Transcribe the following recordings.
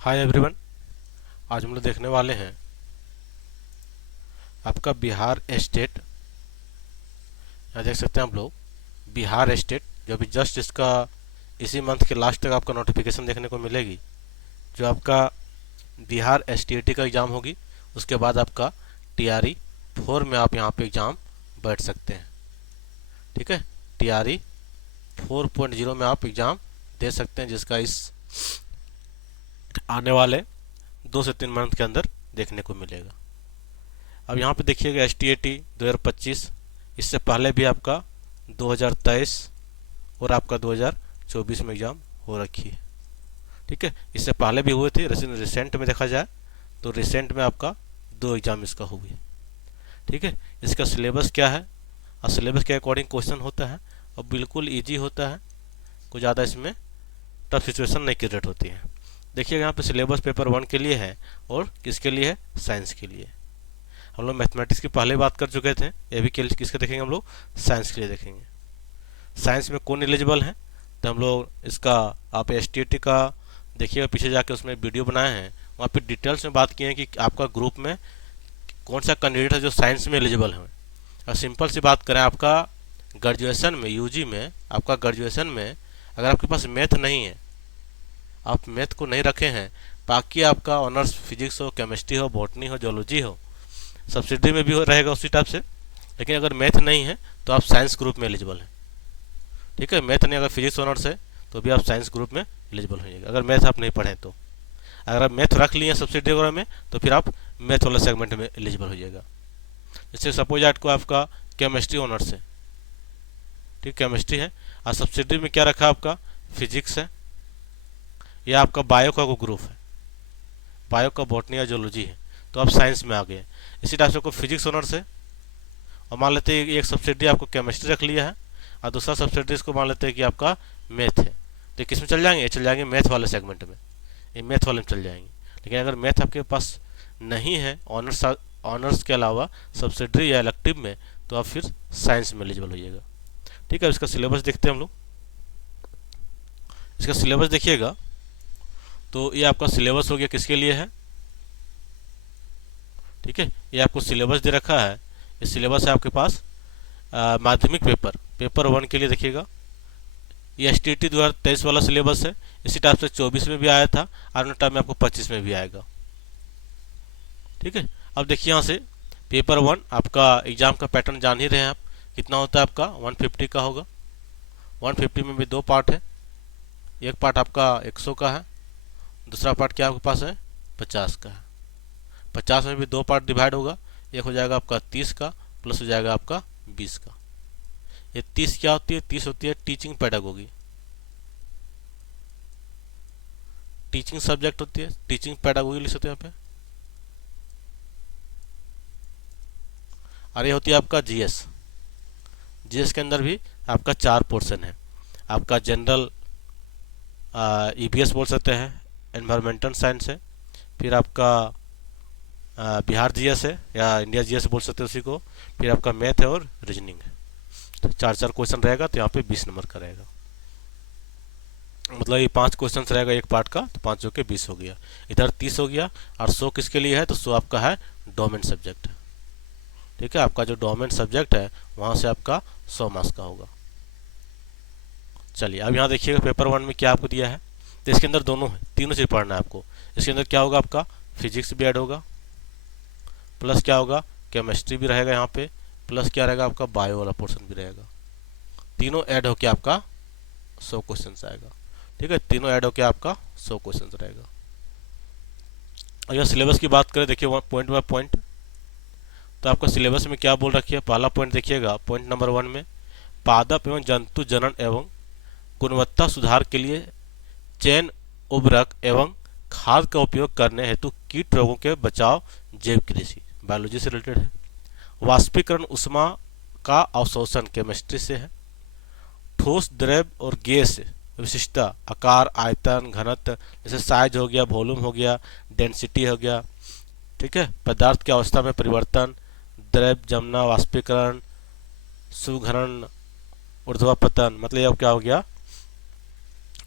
Hi everyone. आज हम लोग देखने वाले हैं आपका बिहार स्टेट। यहाँ देख सकते हैं आप लोग बिहार स्टेट, जो अभी जस्ट इसका इसी मंथ के लास्ट तक आपका नोटिफिकेशन देखने को मिलेगी। जो आपका बिहार एसटीईटी का एग्ज़ाम होगी, उसके बाद आपका टीआरई 4 में आप यहाँ पे एग्ज़ाम बैठ सकते हैं। ठीक है, टीआरई 4.0 में आप एग्ज़ाम दे सकते हैं, जिसका इस आने वाले 2 से 3 मंथ के अंदर देखने को मिलेगा। अब यहाँ पे देखिएगा एसटीईटी 2025, इससे पहले भी आपका 2023 और आपका 2024 में एग्ज़ाम हो रखी है। ठीक है, इससे पहले भी हुए थे। रिसेंट में देखा जाए तो रिसेंट में आपका 2 एग्ज़ाम इसका हुई है। ठीक है, इसका सिलेबस क्या है और सिलेबस के अकॉर्डिंग क्वेश्चन होता है और बिल्कुल ईजी होता है, कोई ज़्यादा इसमें टफ सिचुएशन नहीं क्रिएट होती है। देखिएगा यहाँ पे सिलेबस पेपर 1 के लिए है और किसके लिए है, साइंस के लिए। हम लोग मैथमेटिक्स की पहले बात कर चुके थे, ये भी किसके देखेंगे हम लोग, साइंस के लिए देखेंगे। साइंस में कौन एलिजिबल है, तो हम लोग इसका आप एसटीईटी का देखिएगा, पीछे जाके उसमें वीडियो बनाए हैं, वहाँ पे डिटेल्स में बात की है कि आपका ग्रुप में कौन सा कैंडिडेट है जो साइंस में एलिजिबल है। और सिंपल सी बात करें, आपका ग्रेजुएशन में, यूजी में, आपका ग्रेजुएशन में अगर आपके पास मैथ नहीं है, आप मैथ को नहीं रखे हैं, बाकी आपका ऑनर्स फिजिक्स हो, केमिस्ट्री हो, बॉटनी हो, जोलॉजी हो, सब्सिडी में भी हो रहेगा उसी टाइप से। लेकिन अगर मैथ नहीं है तो आप साइंस ग्रुप में एलिजिबल हैं। ठीक है, मैथ नहीं, अगर फिजिक्स ऑनर्स है तो भी आप साइंस ग्रुप में एलिजिबल होइएगा, अगर मैथ आप नहीं पढ़ें तो। अगर आप मैथ रख लिए सब्सिडी वगैरह में तो फिर आप मैथ वाले सेगमेंट में एलिजिबल होइएगा। जैसे सपोज आपको आपका केमिस्ट्री ऑनर्स है, ठीक, केमिस्ट्री है, और सब्सिडी में क्या रखा आपका, फिजिक्स है, या आपका बायो का ग्रुप है, बायो का बॉटनी या जोलॉजी है, तो आप साइंस में आ गए। इसी टाइप से आपको फिजिक्स ऑनर्स है और मान लेते हैं एक सब्सिडी आपको केमिस्ट्री रख लिया है और दूसरा सब्सिडी इसको मान लेते हैं कि आपका मैथ है, तो किस में चल जाएंगे, ये चल जाएंगे मैथ वाले सेगमेंट में, ये मैथ वाले में चल जाएंगे। लेकिन अगर मैथ आपके पास नहीं है ऑनर्स के अलावा सब्सिडरी या इलेक्टिव में, तो आप फिर साइंस में एलिजिबल होइएगा। ठीक है, इसका सिलेबस देखते हैं हम लोग। इसका सिलेबस देखिएगा तो ये आपका सिलेबस हो गया, किसके लिए है। ठीक है, ये आपको सिलेबस दे रखा है। ये सिलेबस है आपके पास माध्यमिक पेपर 1 के लिए। देखिएगा ये एसटीईटी 2023 वाला सिलेबस है। इसी टाइप से 24 में भी आया था, आने टाइम में आपको 25 में भी आएगा। ठीक है, अब देखिए यहाँ से पेपर 1 आपका एग्जाम का पैटर्न जान ही रहे हैं आप, कितना होता है आपका 150 का होगा। 150 में भी 2 पार्ट है, एक पार्ट आपका 100 का है, दूसरा पार्ट क्या आपके पास है 50 का है। 50 में भी 2 पार्ट डिवाइड होगा, एक हो जाएगा आपका 30 का, प्लस हो जाएगा आपका 20 का। ये 30 क्या होती है, 30 होती है टीचिंग पेडागोगी, टीचिंग सब्जेक्ट होती है, टीचिंग पेडागोगी लिख सकते हैं यहाँ पे। और ये होती है आपका जीएस। जीएस के अंदर भी आपका 4 पोर्शन है। आपका जनरल ईबीएस बोल सकते हैं, एनवायरमेंटल साइंस है, फिर आपका बिहार जीएस है या इंडिया जीएस बोल सकते हैं उसी को, फिर आपका मैथ है और रीजनिंग है। तो 4 क्वेश्चन रहेगा, तो यहाँ पे 20 नंबर का रहेगा। मतलब ये 5 क्वेश्चन रहेगा एक पार्ट का, तो 5 के 20 हो गया, इधर 30 हो गया। और 100 किसके लिए है, तो 100 आपका है डोमेन सब्जेक्ट है। ठीक है, आपका जो डोमेन सब्जेक्ट है वहाँ से आपका 100 मार्क्स का होगा। चलिए अब यहाँ देखिएगा पेपर 1 में क्या आपको दिया है, तो इसके अंदर दोनों है, तीनों चीज़ पढ़ना है आपको। इसके अंदर क्या होगा, आपका फिजिक्स भी ऐड होगा, प्लस क्या होगा केमिस्ट्री भी रहेगा यहाँ पे, प्लस क्या रहेगा आपका बायो वाला पोर्शन भी रहेगा। तीनों ऐड होके आपका 100 क्वेश्चन आएगा। ठीक है, तीनों ऐड होके आपका 100 क्वेश्चन रहेगा। अगर सिलेबस की बात करें, देखिए पॉइंट बाय पॉइंट, तो आपका सिलेबस में क्या बोल रखी है। पहला पॉइंट देखिएगा, पॉइंट नंबर 1 में पादप एवं जंतु जनन एवं गुणवत्ता सुधार के लिए चयन उर्वरक एवं खाद का उपयोग करने हेतु कीट रोगों के बचाव जैव कृषि, बायोलॉजी से रिलेटेड है। वाष्पीकरण उष्मा का अवशोषण, केमिस्ट्री से है। ठोस द्रव और गैस विशिष्टता, आकार, आयतन, घनत्व, जैसे साइज हो गया, वॉल्यूम हो गया, डेंसिटी हो गया। ठीक है, पदार्थ की अवस्था में परिवर्तन, द्रव जमना, वाष्पीकरण, सुघनन, ऊर्ध्वापतन, मतलब ये क्या हो गया,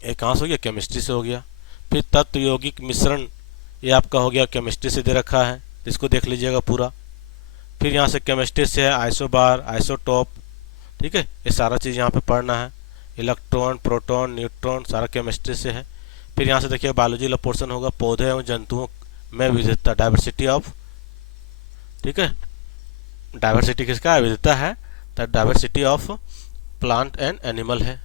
एक कहाँ से हो गया, केमिस्ट्री से हो गया। फिर तत्व यौगिक मिश्रण, ये आपका हो गया केमिस्ट्री से दे रखा है, इसको देख लीजिएगा पूरा। फिर यहाँ से केमिस्ट्री से है आइसोबार, आइसोटोप, ठीक है, ये सारा चीज़ यहाँ पे पढ़ना है। इलेक्ट्रॉन, प्रोटॉन, न्यूट्रॉन, सारा केमिस्ट्री से है। फिर यहाँ से देखिए बायोलॉजी वाला पोर्शन होगा, पौधे एवं जंतुओं में विविधता, डाइवर्सिटी ऑफ, ठीक है, डाइवर्सिटी किसका है, विविधता है, तो diversity of plant and animal है।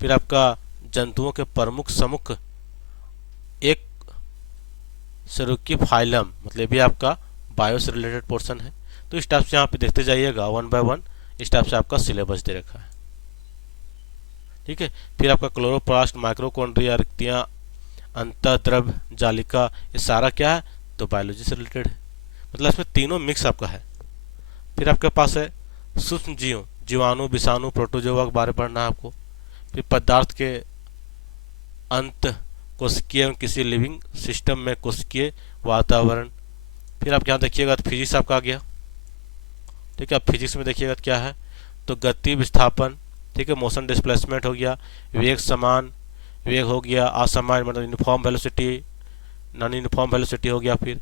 फिर आपका जंतुओं के प्रमुख समुख एक सरुकी फाइलम, मतलब भी आपका बायो से रिलेटेड पोर्शन है। तो इस टाइप से यहाँ पे देखते जाइएगा 1 बाय 1, इस टाइप से आपका सिलेबस दे रखा है, ठीक है। फिर आपका क्लोरोप्लास्ट, माइक्रोकॉन्ड्रिया, रिक्तियाँ, अंतःद्रव जालिका, ये सारा क्या है, तो बायोलॉजी से रिलेटेड है, मतलब इसमें तीनों मिक्स आपका है। फिर आपके पास है सूक्ष्म जीव, जीवाणु, विषाणु, प्रोटोजोआ के बारे में पढ़ना है आपको। फिर पदार्थ के अंत कोशिकीय एवं किसी लिविंग सिस्टम में कोशिकीय वातावरण। फिर आप यहाँ देखिएगा तो फिजिक्स आपका आ गया, ठीक है। अब फिजिक्स में देखिएगा तो क्या है, तो गति, विस्थापन, ठीक है, मोशन डिस्प्लेसमेंट हो गया, वेग समान, वेग हो गया, असमान मतलब uniform velocity, non uniform velocity हो गया। फिर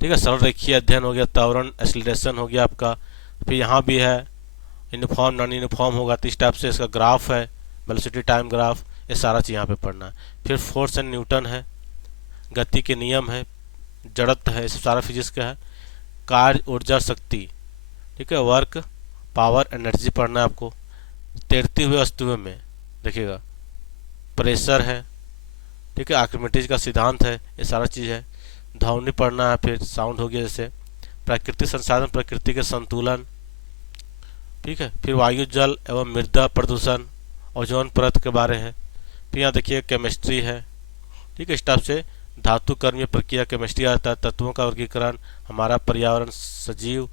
ठीक है, सरल रेखीय अध्ययन हो गया, त्वरण, एक्सीलरेशन हो गया आपका। फिर यहाँ भी है यूनिफॉर्म, नॉन यूनिफॉर्म होगा, तो इस टाइप से इसका ग्राफ है, वेलोसिटी टाइम ग्राफ, ये सारा चीज़ यहाँ पे पढ़ना है। फिर फोर्स एंड न्यूटन है, गति के नियम है, जड़त्व है, ये सब सारा फिजिक्स का है। कार्य, ऊर्जा, शक्ति, ठीक है, वर्क, पावर, एनर्जी पढ़ना है आपको। तैरती हुई वस्तुओं में देखिएगा प्रेशर है, ठीक है, आर्किमिडीज का सिद्धांत है, ये सारा चीज़ है। ध्वनि पढ़ना है, फिर साउंड हो गया जैसे। प्राकृतिक संसाधन, प्रकृति के संतुलन, ठीक है। फिर वायु, जल एवं मृदा प्रदूषण, ओजोन परत के बारे है। फिर यहाँ देखिए केमिस्ट्री है, ठीक है, इस टाइप से धातु कर्मीय प्रक्रिया केमिस्ट्री आता है। तत्वों का वर्गीकरण, हमारा पर्यावरण, सजीव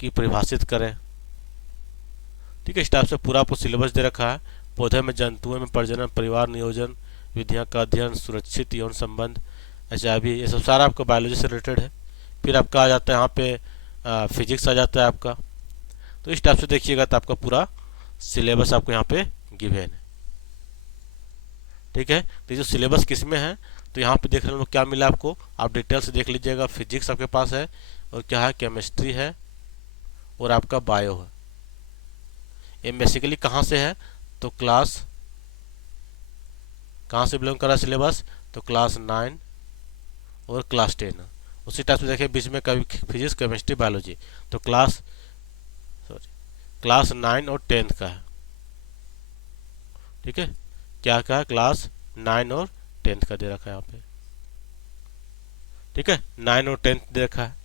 की परिभाषित करें, ठीक है, इस टाइप से पूरा आपको सिलेबस दे रखा है। पौधे में, जंतुओं में प्रजनन, परिवार नियोजन, विधियां का अध्ययन, सुरक्षित यौन संबंध, HIV, ये सब सारा आपका बायोलॉजी से रिलेटेड है। फिर आपका आ जाता है यहाँ पे फिजिक्स आ जाता है आपका। तो इस टाइप से देखिएगा तो आपका पूरा सिलेबस आपको यहाँ पे गिवन है, ठीक है। तो जो सिलेबस किस में है, तो यहाँ पे देख रहे हैं क्या मिला आपको, आप डिटेल से देख लीजिएगा। फिजिक्स आपके पास है, और क्या है, केमिस्ट्री है, और आपका बायो है। ये बेसिकली कहाँ से है, तो क्लास, कहाँ से बिलोंग कर रहा है सिलेबस, तो क्लास 9 और क्लास 10। उसी टाइप से देखिए बीच में कभी फिजिक्स, केमिस्ट्री, बायोलॉजी, तो क्लास 9 और 10 का है, ठीक है। क्या क्या है, क्लास 9 और 10 का दे रखा है यहाँ पे, ठीक है, 9 और 10 दे रखा है।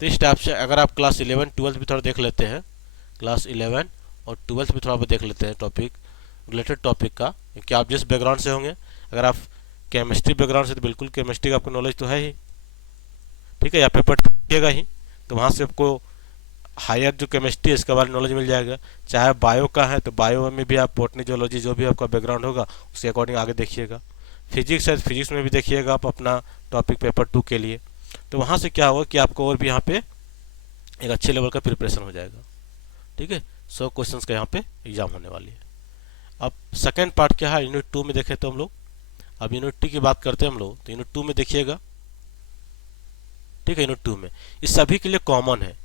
तो इस टाइप से अगर आप क्लास 11, 12 भी थोड़ा देख लेते हैं, क्लास 11 और 12 भी थोड़ा देख लेते हैं टॉपिक, रिलेटेड टॉपिक का, क्योंकि आप जिस बैकग्राउंड से होंगे, अगर आप केमिस्ट्री बैकग्राउंड से, तो बिल्कुल केमिस्ट्री का आपको नॉलेज तो है ही, ठीक है, या पेपर देखिएगा ही, तो वहाँ से आपको हायर जो केमिस्ट्री है इसके बारे में नॉलेज मिल जाएगा। चाहे बायो का है, तो बायो में भी आप बॉटनी, जूलॉजी, जो भी आपका बैकग्राउंड होगा उसके अकॉर्डिंग आगे देखिएगा। फिजिक्स है, फिजिक्स में भी देखिएगा आप अपना टॉपिक पेपर 2 के लिए, तो वहाँ से क्या होगा कि आपको और भी यहाँ पे एक अच्छे लेवल का प्रिपरेशन हो जाएगा, ठीक है। 100 क्वेश्चन का यहाँ पे एग्जाम होने वाली है। अब सेकेंड पार्ट क्या है, यूनिट 2 में देखे तो हम लोग, अब यूनिट 2 की बात करते हैं हम लोग, तो यूनिट 2 में देखिएगा, ठीक है। यूनिट 2 में इस सभी के लिए कॉमन है,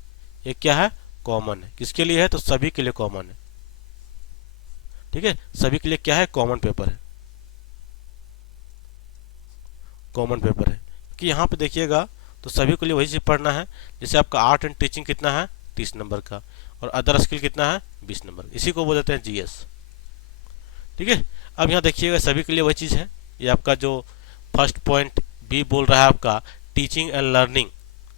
ये क्या है, कॉमन है, किसके लिए है, तो सभी के लिए कॉमन है, ठीक है। सभी के लिए क्या है, कॉमन पेपर है, कॉमन पेपर है कि यहाँ पे देखिएगा तो सभी के लिए वही चीज पढ़ना है। जैसे आपका आर्ट एंड टीचिंग कितना है, 30 नंबर का, और अदर स्किल कितना है, 20 नंबर, इसी को बोल देते हैं GS, ठीक है। अब यहाँ देखिएगा सभी के लिए वही चीज़ है। ये आपका जो फर्स्ट पॉइंट भी बोल रहा है आपका teaching and learning,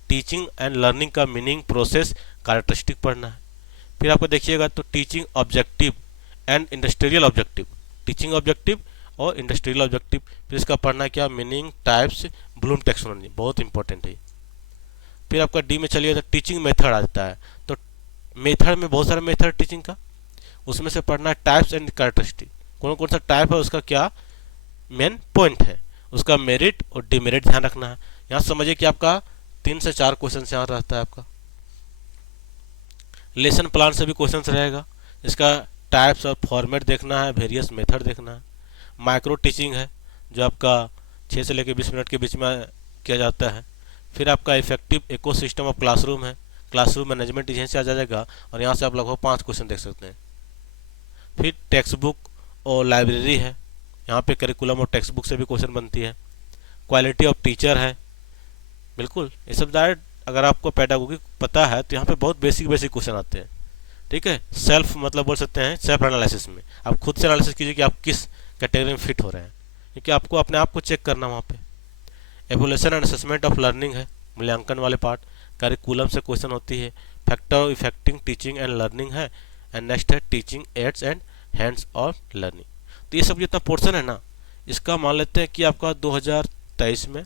teaching and learning का मीनिंग, प्रोसेस, कैरेक्टरिस्टिक पढ़ना है। फिर आपको देखिएगा तो teaching objective and industrial objective, teaching objective और इंडस्ट्रियल ऑब्जेक्टिव, फिर इसका पढ़ना क्या, मीनिंग, टाइप्स, ब्लूम टैक्सोनॉमी, बहुत इंपॉर्टेंट है। फिर आपका डी में चलिए तो टीचिंग मेथड आता है, तो मेथड में बहुत सारे मेथड टीचिंग का, उसमें से पढ़ना है टाइप्स एंड कैरेक्टरिस्टिक, कौन कौन सा टाइप है, उसका क्या मेन पॉइंट है, उसका मेरिट और डिमेरिट ध्यान रखना है। यहाँ समझिए कि आपका 3 से 4 क्वेश्चन यहाँ रहता है आपका। लेसन प्लान से भी क्वेश्चन रहेगा, इसका टाइप्स और फॉर्मेट देखना है, वेरियस मेथड देखना है। माइक्रो टीचिंग है, जो आपका 6 से लेकर 20 मिनट के बीच में किया जाता है। फिर आपका इफेक्टिव इकोसिस्टम ऑफ क्लासरूम है, क्लासरूम मैनेजमेंट यहीं से आ जाएगा और यहाँ से आप लगभग 5 क्वेश्चन देख सकते हैं। फिर टेक्स्ट बुक और लाइब्रेरी है, यहाँ पे करिकुलम और टेक्स्ट बुक से भी क्वेश्चन बनती है। क्वालिटी ऑफ टीचर है, बिल्कुल ये सब डायरेक्ट अगर आपको पेडागोगी पता है तो यहाँ पे बहुत बेसिक बेसिक क्वेश्चन आते हैं। ठीक है, सेल्फ मतलब बोल सकते हैं सेल्फ एनालिसिस में आप खुद से एनालिसिस कीजिए कि आप किस कैटेगरी में फिट हो रहे हैं, क्योंकि आपको अपने आप को चेक करना वहाँ पे। Evaluation and assessment of learning है, मूल्यांकन वाले पार्ट। करिकुलम से क्वेश्चन होती है। Factor of affecting teaching and learning है। एंड नेक्स्ट है teaching aids and hands on learning. तो ये सब जितना पोर्शन है ना, इसका मान लेते हैं कि आपका 2023 में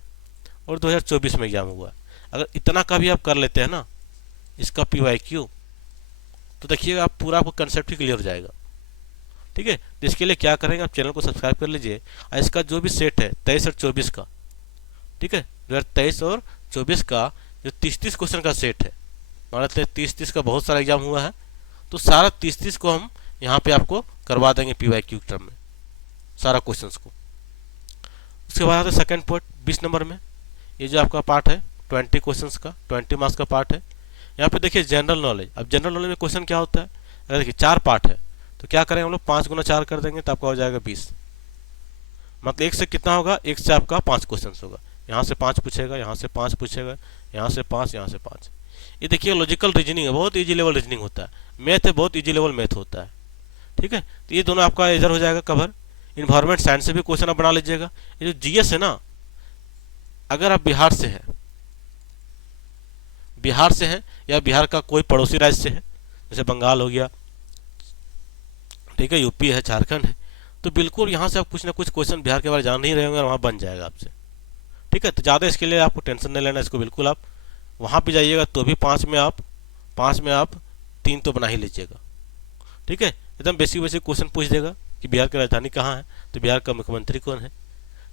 और 2024 में एग्जाम हुआ। अगर इतना का भी आप कर लेते हैं ना इसका PYQ, तो देखिएगा आप पूरा आपको कंसेप्ट ही क्लियर हो जाएगा। ठीक है, तो इसके लिए क्या करेंगे, आप चैनल को सब्सक्राइब कर लीजिए और इसका जो भी सेट है 23 और 24 का, ठीक है 2023 और 24 का जो 30-30 क्वेश्चन का सेट है, मान लेते हैं 30-30 का बहुत सारा एग्जाम हुआ है, तो सारा 30-30 को हम यहाँ पे आपको करवा देंगे PYQ टर्म में सारा क्वेश्चंस को। उसके बाद आता है सेकेंड पार्ट 20 नंबर में, ये जो आपका पार्ट है 20 क्वेश्चंस का, 20 मार्क्स का पार्ट है। यहाँ पे देखिए जनरल नॉलेज। अब जनरल नॉलेज में क्वेश्चन क्या होता है, अगर देखिए 4 पार्ट है तो क्या करेंगे हम लोग 5 गुना 4 कर देंगे तो आपका हो जाएगा 20। मतलब 1 से कितना होगा, 1 से आपका 5 क्वेश्चन होगा। यहाँ से 5 पूछेगा, यहाँ से 5 पूछेगा, यहाँ से 5, यहाँ से 5। ये देखिए लॉजिकल रीजनिंग है, बहुत इजी लेवल रीजनिंग होता है। मैथ है, बहुत इजी लेवल मैथ होता है। ठीक है, तो ये दोनों आपका इधर हो जाएगा कवर। इन्वायरमेंट साइंस से भी क्वेश्चन आप बना लीजिएगा। ये जो GS है ना, अगर आप बिहार से हैं, बिहार से हैं या बिहार का कोई पड़ोसी राज्य से है, जैसे बंगाल हो गया, ठीक है यूपी है, झारखंड है, तो बिल्कुल यहाँ से आप कुछ ना कुछ क्वेश्चन बिहार के बारे में जान नहीं रहे होंगे और वहाँ बन जाएगा आपसे। ठीक है, तो ज़्यादा इसके लिए आपको टेंशन नहीं लेना, इसको बिल्कुल आप वहाँ पे जाइएगा तो भी 5 में आप 3 तो बना ही लीजिएगा। ठीक है, एकदम बेसिक बेसिक क्वेश्चन पूछ देगा कि बिहार की राजधानी कहाँ है, तो बिहार का मुख्यमंत्री कौन है।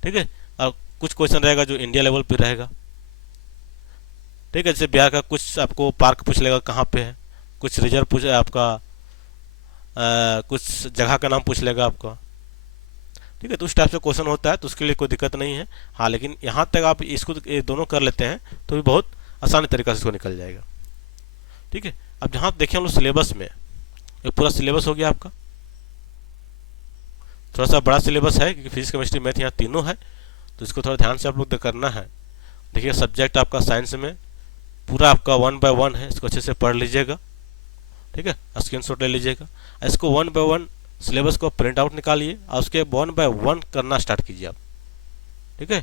ठीक है, और कुछ क्वेश्चन रहेगा जो इंडिया लेवल पर रहेगा। ठीक है, जैसे बिहार का कुछ आपको पार्क पूछ लेगा कहाँ पे है, कुछ रिजर्व पूछ आपका कुछ जगह का नाम पूछ लेगा आपका। ठीक है, तो उस टाइप से क्वेश्चन होता है, तो उसके लिए कोई दिक्कत नहीं है। हाँ, लेकिन यहाँ तक आप इसको ये दोनों कर लेते हैं तो भी बहुत आसानी तरीका से इसको निकल जाएगा। ठीक है, अब जहाँ देखें हम लोग सिलेबस में, ये पूरा सिलेबस हो गया आपका। थोड़ा सा बड़ा सिलेबस है क्योंकि फिजिक्स केमिस्ट्री मैथ यहाँ तीनों है, तो इसको थोड़ा ध्यान से आप लोग करना है। देखिए सब्जेक्ट आपका साइंस में पूरा आपका 1 बाय 1 है, इसको अच्छे से पढ़ लीजिएगा। ठीक है, स्क्रीनशॉट ले लीजिएगा, इसको 1 बाय 1 सिलेबस को प्रिंट आउट निकालिए और उसके 1 बाय 1 करना स्टार्ट कीजिए आप। ठीक है,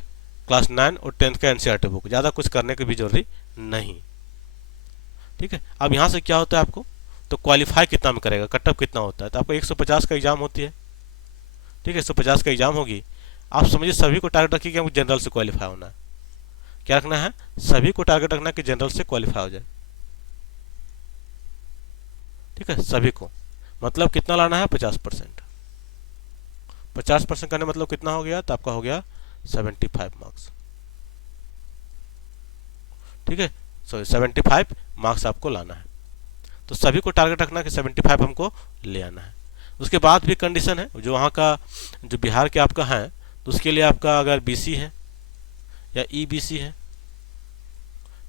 क्लास 9 और 10th का NCERT बुक, ज़्यादा कुछ करने की भी जरूरी नहीं। ठीक है, अब यहाँ से क्या होता है आपको, तो क्वालिफाई कितना में करेगा, कटअप कितना होता है, तो आपको 150 का एग्जाम होती है। ठीक है, 150 का एग्जाम होगी, आप समझिए सभी को टारगेट रखिए कि हमको जनरल से क्वालिफाई होना है। क्या रखना है, सभी को टारगेट रखना है कि जनरल से क्वालिफाई हो जाए। ठीक है, सभी को, मतलब कितना लाना है 50%। 50% करने मतलब कितना हो गया, तो आपका हो गया 75 मार्क्स। ठीक है, सो 75 मार्क्स आपको लाना है, तो सभी को टारगेट रखना कि 75 हमको ले आना है। उसके बाद भी कंडीशन है, जो वहाँ का जो बिहार के आपका है, तो उसके लिए आपका अगर BC है या EBC है,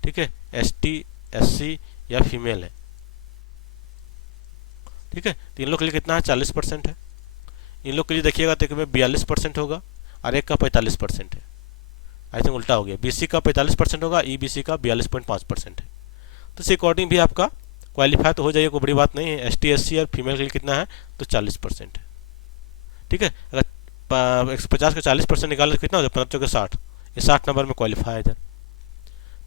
ठीक है ST SC या फीमेल है। ठीक है, तो इन लोग के लिए कितना है 40% है। इन लोग के लिए देखिएगा तो एक में 42% होगा और एक का 45% है। आई थिंक उल्टा हो गया, BC का 45% होगा, EBC का 42.5% है। तो इस अकॉर्डिंग भी आपका क्वालिफाई तो हो जाइए, कोई बड़ी बात नहीं है। ST SC और फीमेल के लिए कितना है, तो 40% है। ठीक है, अगर 150 का 40% निकाले तो कितना हो जाए, 15 के 60, ये 60 नंबर में क्वालिफाई है इधर।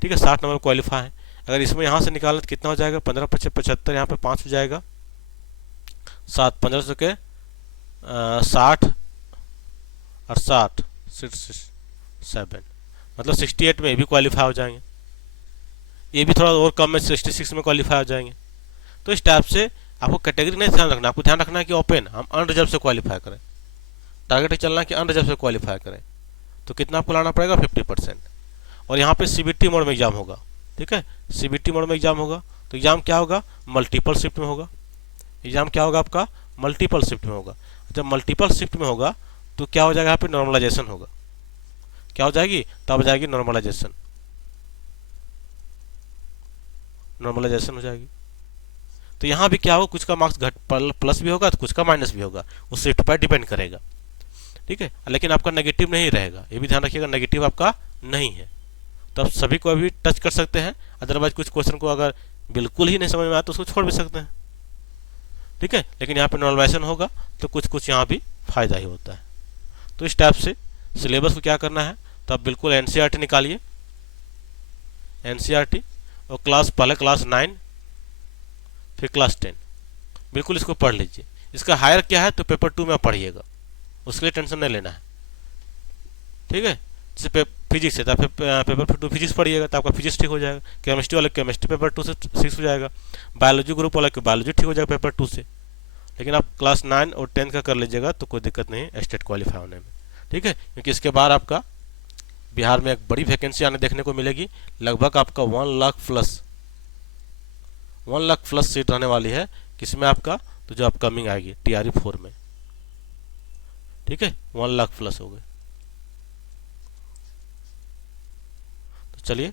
ठीक है, 60 नंबर में क्वालिफाई है। अगर इसमें यहाँ से निकालें तो कितना हो जाएगा, 15 × 75, यहाँ पे 5 हो जाएगा, 7 1500 के 60 और 60 67, मतलब 68 में भी क्वालिफाई हो जाएंगे। ये भी थोड़ा और कम में 66 में क्वालिफाई हो जाएंगे। तो इस टाइप से आपको कैटेगरी नहीं ध्यान रखना, आपको ध्यान रखना है कि ओपन हम अनरिजर्व से क्वालिफाई करें। टारगेट चलना कि अनरिजर्व से क्वालिफाई करें, तो कितना आपको लाना पड़ेगा 50%। और यहाँ पे CBT मोड में एग्जाम होगा। ठीक है, CBT मोड में एग्जाम होगा, तो एग्जाम क्या होगा, मल्टीपल शिफ्ट में होगा। एग्जाम क्या होगा आपका, मल्टीपल शिफ्ट में होगा। जब मल्टीपल शिफ्ट में होगा तो क्या हो जाएगा, यहाँ पे नॉर्मलाइजेशन होगा। क्या हो जाएगी, तब हो जाएगी नॉर्मलाइजेशन, नॉर्मलाइजेशन हो जाएगी। तो यहाँ भी क्या होगा, कुछ का मार्क्स घट प्लस भी होगा तो कुछ का माइनस भी होगा, उस शिफ्ट पर डिपेंड करेगा। ठीक है, लेकिन आपका नेगेटिव नहीं रहेगा, ये भी ध्यान रखिएगा, नेगेटिव आपका नहीं है। तो आप सभी को अभी टच कर सकते हैं, अदरवाइज कुछ क्वेश्चन को अगर बिल्कुल ही नहीं समझ में आया तो उसको छोड़ भी सकते हैं। ठीक है, लेकिन यहाँ पे नॉर्मलाइजेशन होगा तो कुछ कुछ यहाँ भी फायदा ही होता है। तो इस टाइप से सिलेबस को क्या करना है, तो आप बिल्कुल एनसीईआरटी निकालिए, एनसीईआरटी, और क्लास पहले क्लास 9 फिर क्लास 10, बिल्कुल इसको पढ़ लीजिए। इसका हायर क्या है तो पेपर 2 में आप पढ़िएगा, उसके लिए टेंशन नहीं लेना है। ठीक है, जैसे फिजिक्स है तो पेपर 2 फिजिक्स पढ़िएगा तो आपका फिजिक्स ठीक हो जाएगा, केमिस्ट्री वाले केमिस्ट्री पेपर 2 से 6 हो जाएगा, बायोलॉजी ग्रुप वाले बायोलॉजी ठीक हो जाएगा पेपर 2 से। लेकिन आप क्लास 9 और 10 का कर लीजिएगा तो कोई दिक्कत नहीं है स्टेट क्वालिफाई होने में। ठीक है, क्योंकि इसके बाद आपका बिहार में एक बड़ी वैकेंसी आने देखने को मिलेगी, लगभग आपका 1 लाख प्लस सीट रहने वाली है, किसमें आपका, तो जो अपकमिंग आएगी TRE 4 में। ठीक है, 1 लाख प्लस हो गए। तो चलिए